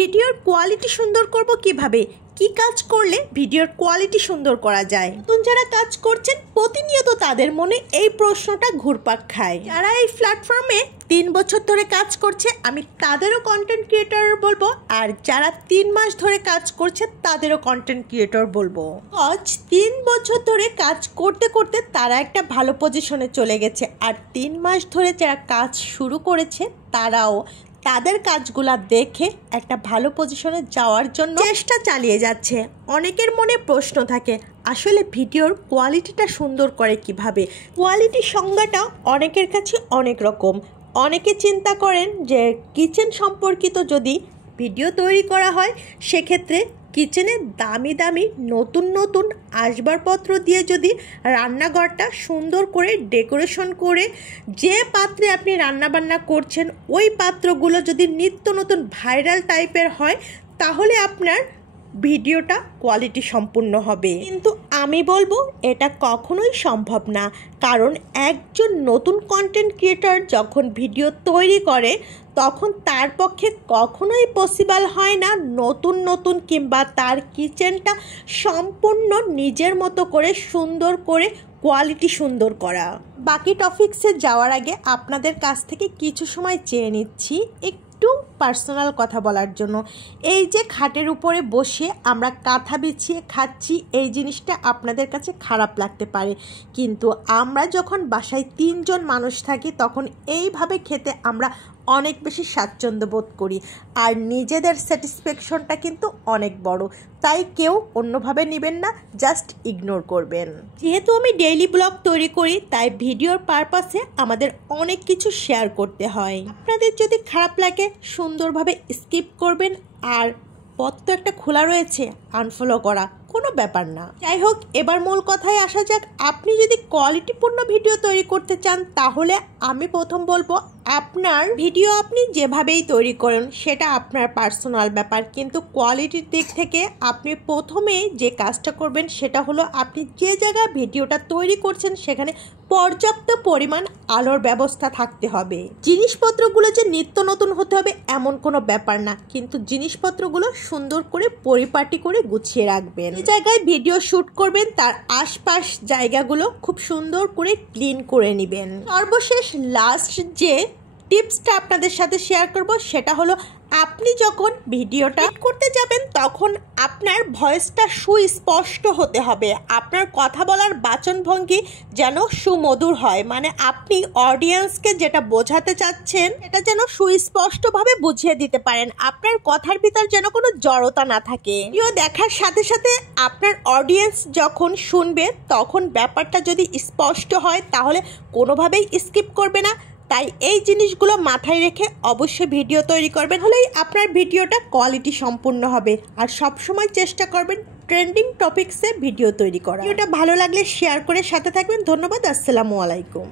ভিডিওর কোয়ালিটি সুন্দর করব কিভাবে, কি কাজ করলে ভিডিওর কোয়ালিটি সুন্দর করা যায়। নতুন যারা কাজ করছেন প্রতিনিয়ত তাদের মনে এই প্রশ্নটা ঘুরপাক খায়। যারা এই প্ল্যাটফর্মে 3 বছর ধরে কাজ করছে আমি তাদেরও কন্টেন্ট ক্রিয়েটর বলবো, আর যারা 3 মাস ধরে কাজ করছে তাদেরও কন্টেন্ট ক্রিয়েটর বলবো। আজ 3 বছর ধরে কাজ করতে করতে তারা একটা ভালো পজিশনে চলে গেছে, আর 3 মাস ধরে যারা কাজ শুরু করেছে তারাও তাদের কাজগুলা দেখে একটা ভালো পজিশনে যাওয়ার জন্য চেষ্টা চালিয়ে যাচ্ছে। অনেকের মনে প্রশ্ন থাকে আসলে ভিডিওর কোয়ালিটিটা সুন্দর করে কিভাবে। কোয়ালিটির সংজ্ঞাটা অনেকের কাছে অনেক রকম। অনেকে চিন্তা করেন যে কিচেন সম্পর্কিত যদি ভিডিও তৈরি করা হয় সেক্ষেত্রে কিচেনে দামি দামি নতুন নতুন আসবাবপত্র দিয়ে যদি রান্নাঘরটা সুন্দর করে ডেকোরেশন করে যে পাত্রে আপনি রান্নাবান্না করছেন ওই পাত্রগুলো যদি নিত্য নতুন ভাইরাল টাইপের হয় তাহলে আপনার ভিডিওটা কোয়ালিটি সম্পূর্ণ হবে। কিন্তু আমি বলবো এটা কখনোই সম্ভব না, কারণ একজন নতুন কন্টেন্ট ক্রিয়েটর যখন ভিডিও তৈরি করে তখন তার পক্ষে কখনোই পসিবল হয় না নতুন নতুন কিংবা তার কিচেনটা সম্পূর্ণ নিজের মতো করে সুন্দর করে কোয়ালিটি সুন্দর করা। বাকি টপিকসে যাওয়ার আগে আপনাদের কাছ থেকে কিছু সময় চেয়ে নিচ্ছি একটু পার্সোনাল কথা বলার জন্য। এই যে খাটের উপরে বসে আমরা কাঁথা বিছিয়ে খাচ্ছি এই জিনিসটা আপনাদের কাছে খারাপ লাগতে পারে, কিন্তু আমরা যখন বাসায় 3 জন মানুষ থাকি তখন এইভাবে খেতে আমরা অনেক বেশি স্বাচ্ছন্দ্য বোধ করি, আর নিজেদের স্যাটিসফ্যাকশনটা কিন্তু অনেক বড়। তাই কেউ অন্যভাবে নেবেন না, জাস্ট ইগনোর করবেন। যেহেতু আমি ডেইলি ব্লগ তৈরি করি তাই ভিডিওর পারপাসে আমাদের অনেক কিছু শেয়ার করতে হয়। আপনাদের যদি খারাপ লাগে সুন্দরভাবে স্কিপ করবেন, আর পথ তো একটা খোলা রয়েছে, আনফলো করা কোনো ব্যাপার না। যাই হোক, এবার মূল কথায় আসা যাক। আপনি যদি কোয়ালিটিপূর্ণ ভিডিও তৈরি করতে চান তাহলে আমি প্রথম বলবো আপনার ভিডিও আপনি যেভাবেই তৈরি করেন সেটা আপনার পার্সোনাল ব্যাপার, কিন্তু কোয়ালিটির দিক থেকে আপনি প্রথমে যে কাজটা করবেন সেটা হলো আপনি যে জায়গায় ভিডিওটা তৈরি করছেন সেখানে পর্যাপ্ত পরিমাণ আলোর ব্যবস্থা থাকতে হবে। জিনিসপত্রগুলো যে নিত্য নতুন হতে হবে এমন কোনো ব্যাপার না, কিন্তু জিনিসপত্রগুলো সুন্দর করে পরিপাটি করে গুছিয়ে রাখবেন। যে জায়গায় ভিডিও শ্যুট করবেন তার আশপাশ জায়গাগুলো খুব সুন্দর করে ক্লিন করে নেবেন। সর্বশেষ লাস্ট যে টিপসটা আপনাদের সাথে শেয়ার করব সেটা হলো আপনি যখন ভিডিওটা করতে যাবেন তখন আপনার ভয়েসটা সুস্পষ্ট হতে হবে। আপনার কথা বলার বাচনভঙ্গি যেন সুমধুর হয়, মানে আপনি অডিয়েন্সকে যেটা বোঝাতে চাচ্ছেন এটা যেন সুস্পষ্টভাবে বুঝিয়ে দিতে পারেন। আপনার কথার ভিতর যেন কোনো জড়তা না থাকে। ভিডিও দেখার সাথে সাথে আপনার অডিয়েন্স যখন শুনবে তখন ব্যাপারটা যদি স্পষ্ট হয় তাহলে কোনোভাবেই স্কিপ করবে না। তাই এই জিনিসগুলো মাথায় রেখে অবশ্যই ভিডিও তৈরি করবেন, হলেই আপনার ভিডিওটা কোয়ালিটি সম্পূর্ণ হবে। আর সবসময় চেষ্টা করবেন ট্রেন্ডিং টপিকসে ভিডিও তৈরি করা। ভিডিওটা ভালো লাগলে শেয়ার করে সাথে থাকবেন। ধন্যবাদ। আসসালামু আলাইকুম।